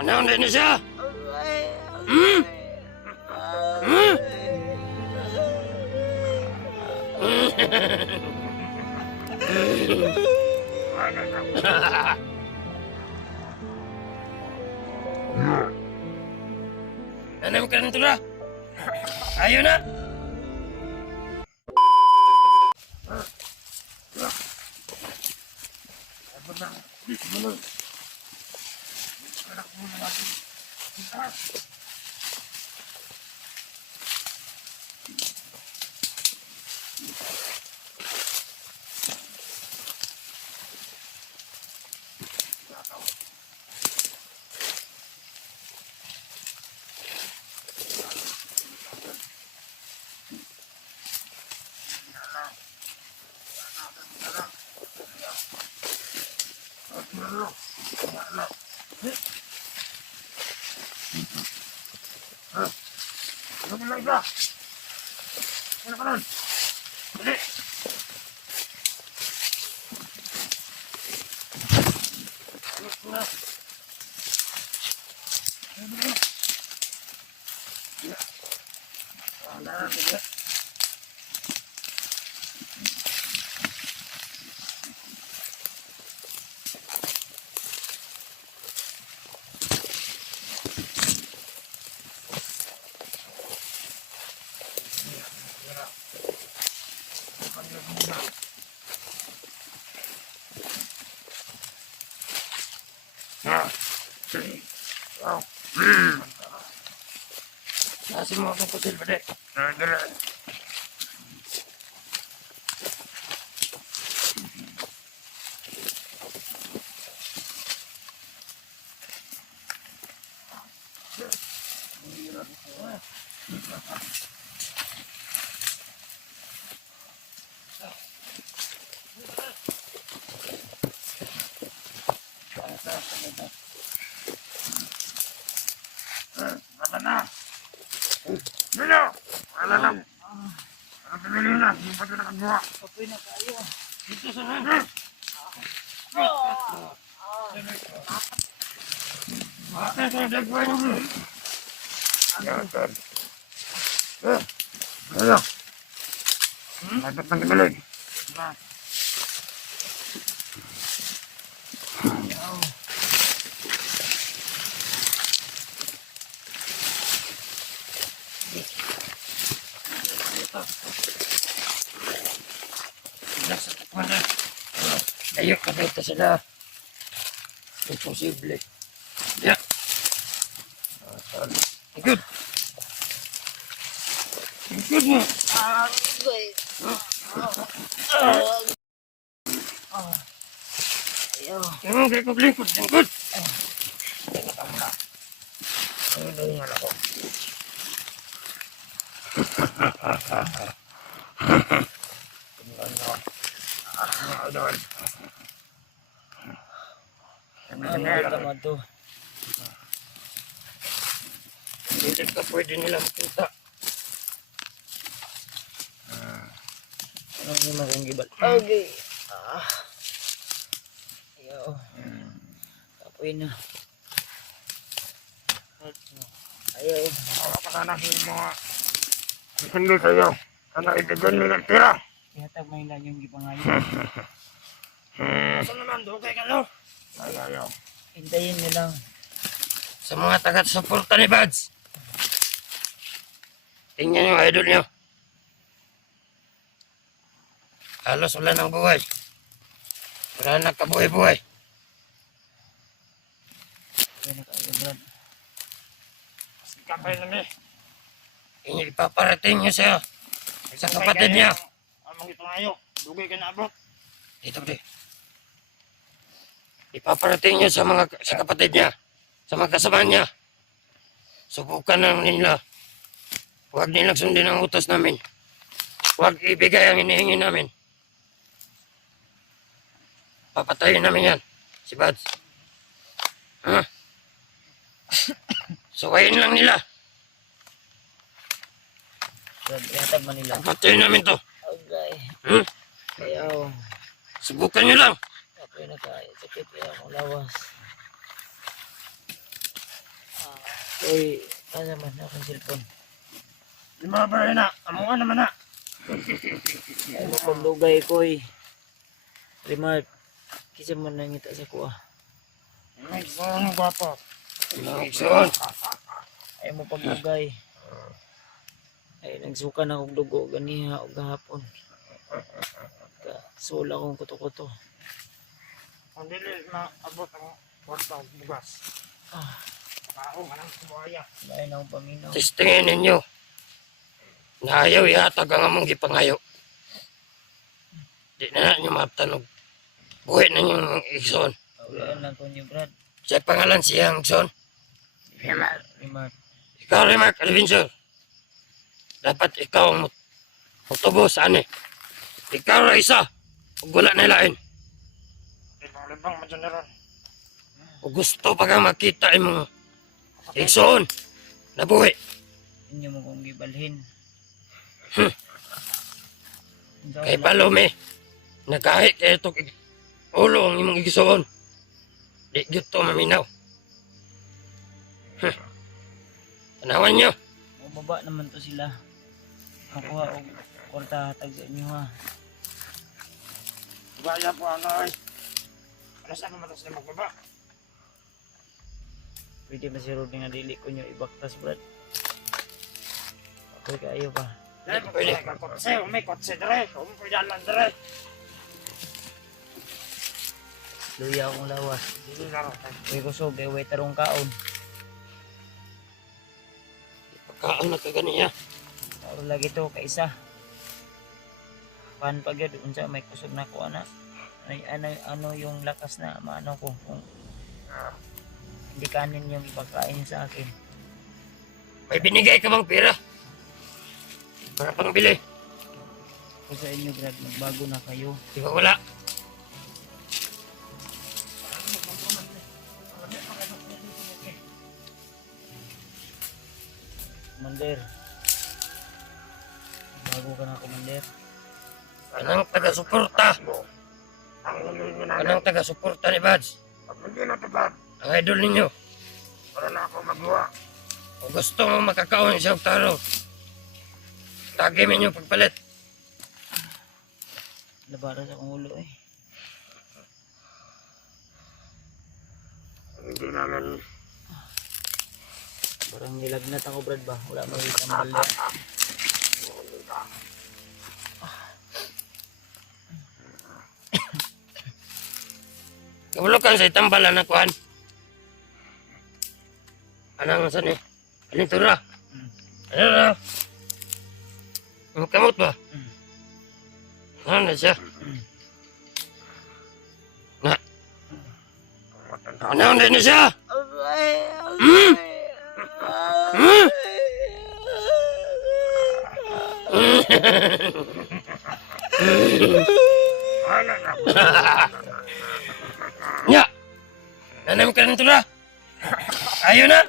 Ano na siya? Hmm? Hmm? Nanam ka na tura? Ayaw na! Ano mo lang ba? Ano ka nun? Dali! Ano na? Ano na? Wala na, sige. Nasi mo akong pusil pa dek. Wala na! Nino! Wala na! Ang pinili na! Hindi pa ito nakagawa! Apoy na kayo. Dito sa mga! Bakit sa dagway mo? Ayan! Ayan! Dapat nang galing! Sakit mo na. Ayok ka dito sila. Imposible. Yeah. Good. Good mo. Agoy. Ayaw. Yung kaya ko lingkod. Good. Teka ka muna. Ano na yung ako? Doon. Ano naman to? Hindi ka pwede nila makita. Ano yung maring gibal? Okay. Ayaw. Apoy na. Ayaw. Awa ka na sa mga hindi sa'yo. Ano ibigyan nila ng tira? Ihatag may lang yung gipangayon. Saan naman? Dugay ka no? Ayaw. Hintayin nyo lang. Sa mga taga-suporta ni Bads. Tingnan yung idol nyo. Halos wala ng buhay. Wala na kabuhay-buhay. Apoy na kayo, Brad. Kapay na ni. Ipaparating nyo siya. Sa kapatid niya. Amang ito ngayon, dugay ka na abot. Dito di. Ipaparating niya sa kapatid niya. Sa mga kasama niya. Subukan lang nila. Huwag nilang sundin ang utos namin. Huwag ibigay ang hinihingi namin. Papatayin namin yan. Si Bads. Ha? Suwayin lang nila. Brad, ihatag man nila. Papatayin namin to. Okay. Hmm? Ayaw. Subukan nyo lang. Apoy na kayo. Sakit kaya akong lawas. Uy, ano man, akong cellphone. Lima ba rin na? Amungan naman na. Ano kong lugay ko eh. Remark, kisa man nangita sa kuha. May sarang gwapo. Ang igsoon. Ay mo paglugay. Ay nagsuka na akong dugo ganiha o gahapon. Sula akong kuto-kuto. Kung dili na abot ang kwarta o bugas. Tao ka ng buhaya. Dahil na akong paminaw. Testingin ninyo. Na ayaw ihatag ang among gipangayo. Di na nyo maptanog. Buhay na yung igsoon. Paulaan lang ko niyo, Brad. Sa pangalan siyang igsoon. Remark. Ikaw, Remark Alvinson. Dapat ikaw ang mutubos, ani. Ikaw ra isa. Ug wala na lain. Libang-libang man dyan na ron. Ug gusto pa kang makita imong igsoon. Nabuhi. Inyo mo kong gibalhin. Kay Palome. Nagkahit kay ito ulo ang imong igsoon. Di gyud to maminaw. Tanawan nyo. Baba naman to sila. Makuha og kwarta hatag sa inyo ha. Baya po ano ay. Alas na pamatas na magbaba. Pwede masirod nga dili ko nyo ibaktas, Brad. Okay kayo pa. Dahil kung pwede ka kotse, may kotse dire. Kung pwede alam dire. Luya akong lawas. Dili na ron. Uy kusog, kay way tarong kaon. Kaon na ka ganiya. Taro lagi to, kaisa. Pan pag yun, unsa may kusog na ko, ana. Ay, ano yung lakas na maano ko. Kung hindi kanin yung ipagkain sa akin. May binigay ka bang pera? Para pangbili. Kung sa inyo, Brad, magbago na kayo. Di ba wala? Commander. Bago ka na, Commander. Anang taga-suporta. Anang taga-suporta ni Bads. Pag hindi natupad, Ang idol ninyo. wala na ako magawa. Kung gusto mo makakaon siya og tarong. Tagi mo inyo pagpalit. Labara sa kong ulo eh. Hindi namin Parang nilagnat ako, Brad ba? Wala mo yung tambal yan. Kabulokan sa itambalan na kuhan. Anang saan eh? Anong tura? Ano na? Ang kamot ba? Ano na siya? Na? Ano na siya? Hmm? Hmm? wala na. Ya! Nanam ka ng tura? Ayaw na?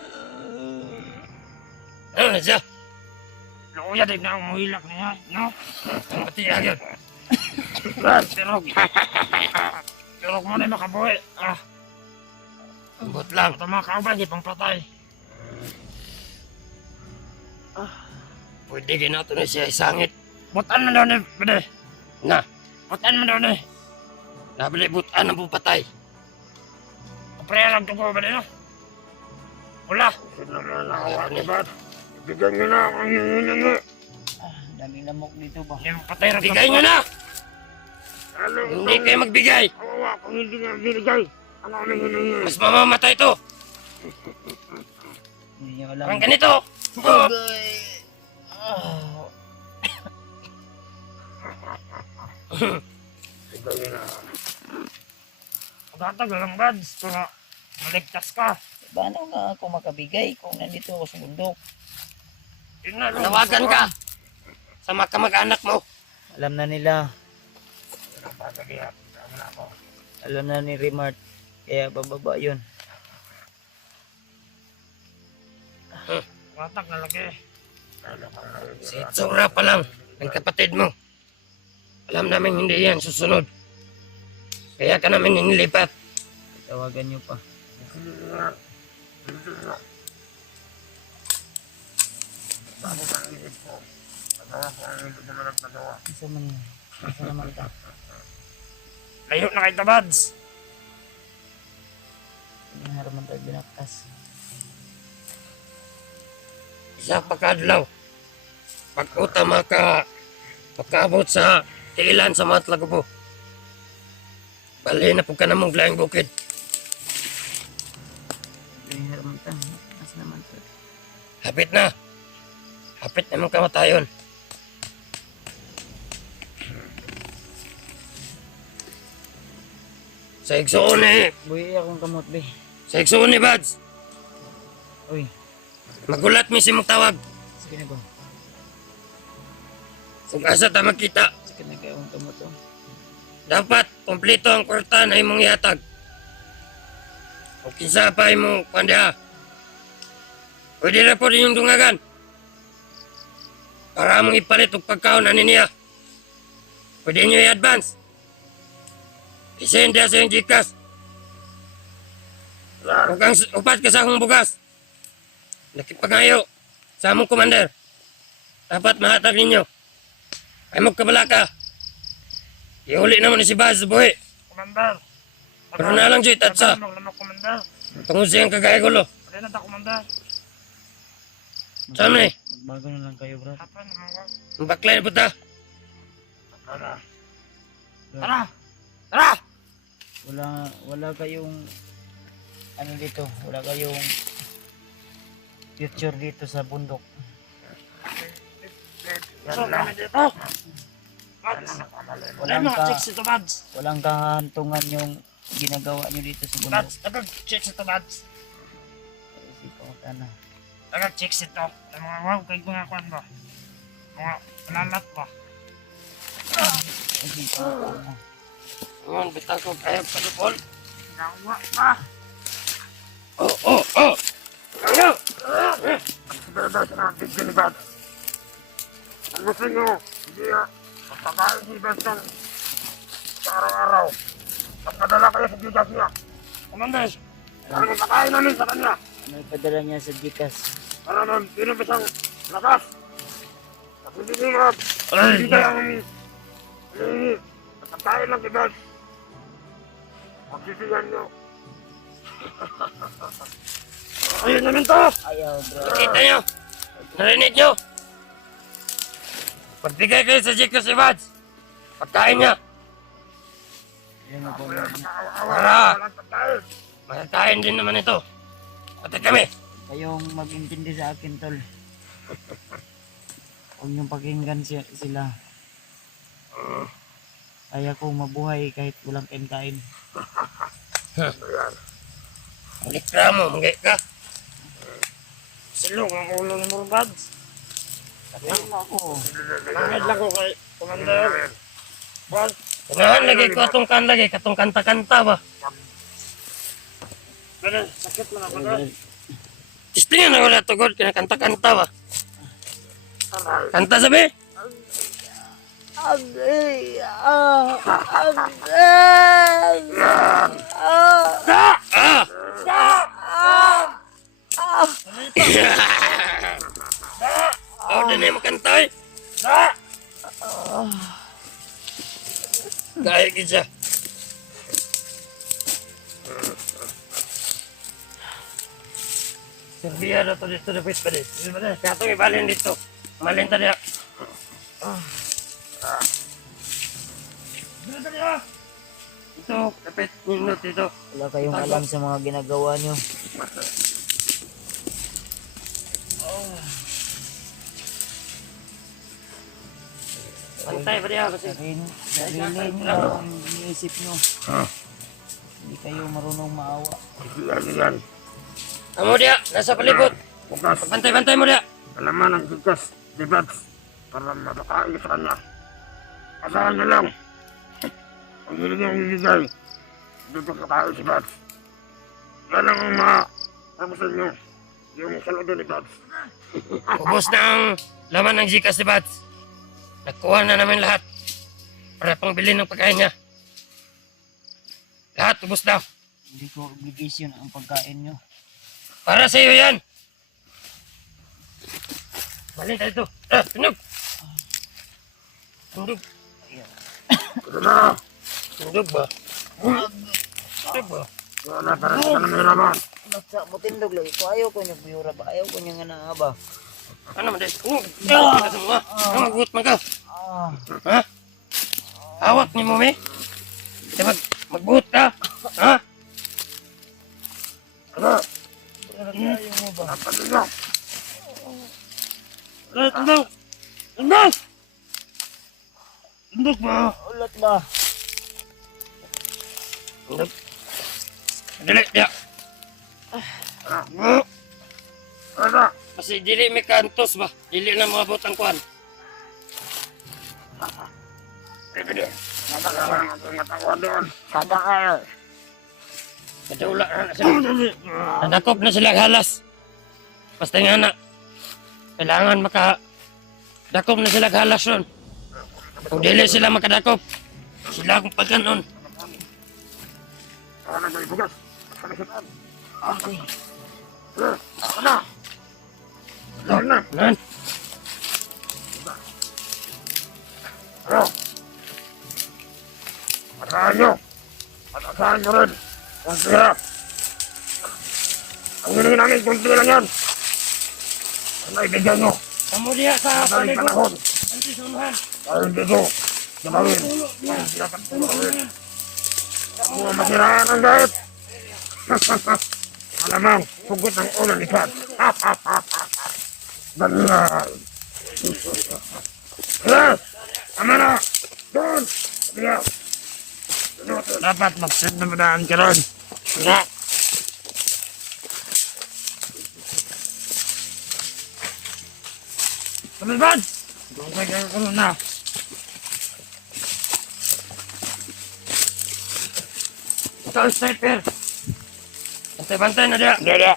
Ano na siya? Luya din na ang muhilak niya. No? Ang pati agad. Tirog. Tirog mo na yung makabuhi. Ambot lang. Ito mga kauban, di pang patay. Pwede ginato na siya isangit. Butan mo daw ni, pwede. Na, Butan mo daw ni. nabili butaan ng pupatay. Kaprera lang ito ko, pwede no? Wala. Ayaw ni Bad. Bigyan nyo na ang hihingin nyo. Daming lamok dito ba? Hindi mo patay rin. Bigay nyo na! Ano? Hindi kayo magbigay. Kawawa kung hindi nga binigay. Ano ang hihingin? Mas mamamatay to. Hindi nyo alam. Parang ganito. Oh. Pagkatag lang, Bads. Para maligtas ka. Paano nga ako makabigay kung nandito ako sa bundok? Yun na lang. Tawagan ka sa mga kamag-anak mo. Alam na nila. Napagalihat. Tama na ako. Alam na ni Remart. Kaya bababa yun. Watak na lagi. Si Tsura pa lang, ang kapatid mo. Alam namin hindi yan susunod. Kaya ka namin inilipat. Tawagan nyo pa. Bago ang isip ko. Nagawa ko ang hindi ko malang nagawa. Isa man yun. Isa naman ta. Layo na kay Tabads. Hindi haraman tayo binaktas. Isa pagkadlaw. Pag-utama ka, pagkaabot sa tiilan sa mga Tlagobo. Bali na po ka namang flying bukid. Hindi haraman ta. As naman ta. Hapit na. Hapit na mong kamatayon. Sa igsoon eh. Buhi akong kamot be. Sa igsoon eh, Bads. Uy. Magulat mi si mong tawag. Sige na ba? Kung asa ta magkita, Sige na kayo akong kamot oh. dapat kompleto ang kwarta na imong ihatag. O kinsa pa imong pandiha. Pwede na po rin yung dungagan. Para among ipalit og pagkaon ani niya. Pwede nyo i-advance. Isenda sa yung Gcash. Huwag kang upat ka sa akong bugas. Nakipangayo sa among commander. Dapat mahatag ninyo. Ay magkabalaka. Ihuli naman ni si Baz sa buhi. Komandar. Pero na lang, Jit, at sa- Lamang komandar. Tungod siyang kagaya gulo. Pwede na ta komandar. Saan eh? Bago na lang kayo bro. Hapon naman ko. Ang baklay na puta. Tara. Tara. Tara. Wala kayong ano dito, wala kayong future dito sa bundok. So, kami dito. Bads. Wala mga chicks ito, Bads. Walang kahantungan yung ginagawa nyo dito sa bundok. Bads, nagag-chicks ito, Bads. Ikaw na. Nagag-chicks ito. Ang mga wow, kay mga kwan ba? Mga panalat ba? Ikaw na. Ngayon, bita ko kaya palupol. Nawa ba? Oh! Kaya! Beda sa natin ni Bads. Ang gusto nyo, hindi pagkakain si Beston sa araw-araw. Pagkadala kayo sa bigas niya. Commander, ano ang pagkain namin sa kanya? Ano ipadala niya sa Gcash? Para naman, pinipis ang lakas. At hindi nyo hindi tayo ang hihingi. At pagkain lang kay Bes. Magsisiyan nyo. Ayun namin to! Ayaw bro. Kita nyo? Narinig nyo? Pagbigay kayo sa Gcash si Baz. Pagkain niya. Yan mo po. Para makakain din naman ito. Pati kami. Kayong mag-intindi sa akin tol. Huwag niyong pakinggan sila. Kaya ko mabuhay kahit walang kain-kain. Malikra mo, magay ka. Silong ang ulo ni Muro Bads. Ayun ako. Nangad lang ko kay Commander. Bads, Kanahan lagi ko atong kan lagi, katong kanta-kanta ba? ganun, sakit mo na ba ka? Istingan na wala tugod, kinakanta-kanta ba? Kanta sabi? Ah! Oh, din mo kanta eh. Gaya gisa. Serbiya na to dito na pwede pa din. Kaya itong ibalin dito. Malin tadi ya. Ito, kapit minut ito. Wala kayong alam sa mga ginagawa niyo. Pantay pa diya kasi. Sarili niyo ang iniisip niyo. Hindi kayo marunong maawa. Yan. Kamu dia, nasa palibot. Bukas, Pantay-pantay mo dia. alaman ang gigas ni Bads para mapakain sa kanya. Asahan niyo lang. Ang hindi niyo ibigay dito sa kain si Bads. Yan ang mapagusin niyo. Yung saludo ni Bads. Ubos na ang laman ng Gcash ni Bats. Nakuha na namin lahat. Para pang bilhin ng pagkain niya. Lahat ubos na. Hindi ko obligation ang pagkain niyo. Para sa iyo yan. Balik tayo ito. Tundog. Tundog. Ito na. Tundog ba? Tundog ba? Yan na, parang ka na mahirapan. Nasa mo tindog lagi ko ayaw ko niya biyura ba ayaw ko niya nga na ba. Ano man dahil? Ka sa mga. Magut man ka. Ah. Ha? Hawak ni mo, me? Magbuot ka. Ha? Ano? Ayaw mo ba? Napatid na. Tundog. Tundog. Tundog ba? Ulat ba? Tundog. Dili, ya. Ano? Ano? Kasi dili may kantos ba? Dili na mga botang kuhan. Pwede. Matakalang ang tumatawan doon. Sada kayo. Kadula na sila. Nadakop na sila halas. Basta nga na. Kailangan dakop na sila halas ron. Kung dili sila makadakop, sila akong pagkanon. Ano na bugas? Ano sa taan? Okay. Ako na. Doon na. Nan, Ano? Atahan nyo. At asahan nyo rin. Ang tira. Ang hiningi namin, kunti lang yan. Ang naibigyan nyo. kamu dia sa Madaling paligo. panahon. Nanti sunuhan. Dahil dito, gawin. Ang sirapan ko gawin. Mga masiraan ang gayet. Alamang, pugot ng ulo ni Pat. Ganyan. Yes! Tama na! Doon! Sige! Dapat mag-send na madaan ka ron. Sige! Tumibad! Doon kayo ka na. Ito ang sniper. Bantay-bantay na dia. Dada!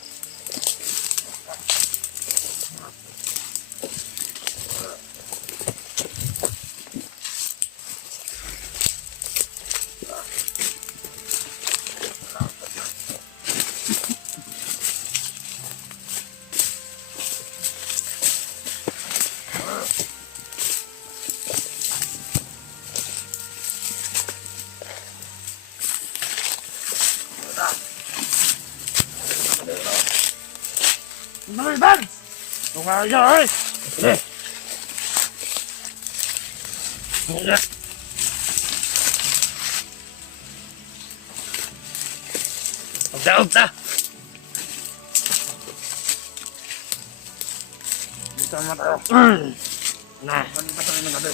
Tumibad! Doon kayo eh! Sige. Sige. Magdaog ta. Dito naman tayo. Na, Saan pa tayo ng gabi?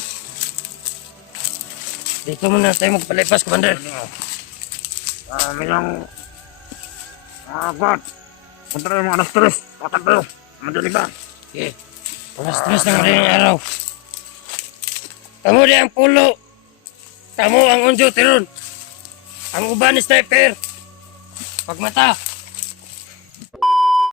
dito muna tayo magpalipas, Commander. Mayang... Kwat! Punta tayo mga alas 3. Patag tayo. Madaling ba? Okay. Alas 3 ng rin araw. Kamu di ang pulo. Kamu ang unjo, Tiron. Ang uban ni sniper. Pagmata.